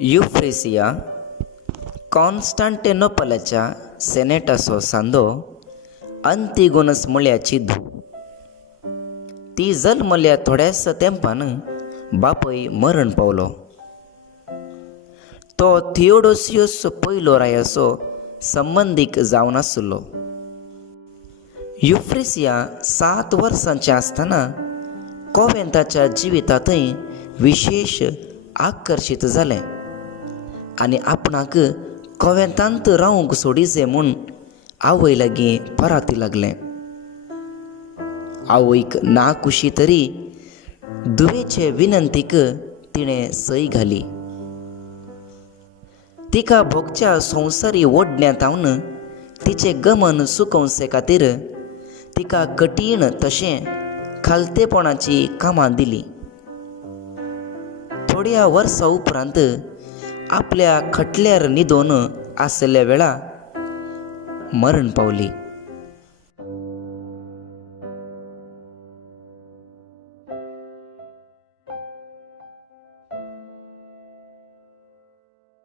युफ्रेसिया कॉन्स्टांटिनोपलच्या सेनेटाचो सांदो अंतिगोनस म्हळ्याची धूव. ती जल्मल्या थोड्याच तेंपान बापय मरण पावलो. तो थिओडोसियोस पयलो रायाचो संबंदीक जावन आसलो. युफ्रेसिया 7 वर्सांचें आसतना कॉवेंताच्या जिवितांतय विशेष आकर्शीत जालें आनी आपणाक कॉवेंतांत रावंक सोडिचें म्हूण आवय लागीं पराती लागलें. आवयक नाकुशी तरी धुवेचे विनंतीक तिणें सय घाली. तिका भोगच्या संवसारी ओडण्यातावन तिचें गमन सुकोवचे खातीर तिका कठीण तशें खालतेपणाची कामां दिलीं. थोड्या वर्सां उपरांत आपल्या खटल्यार न्हिदोन आसल्या वेळा मरण पावली.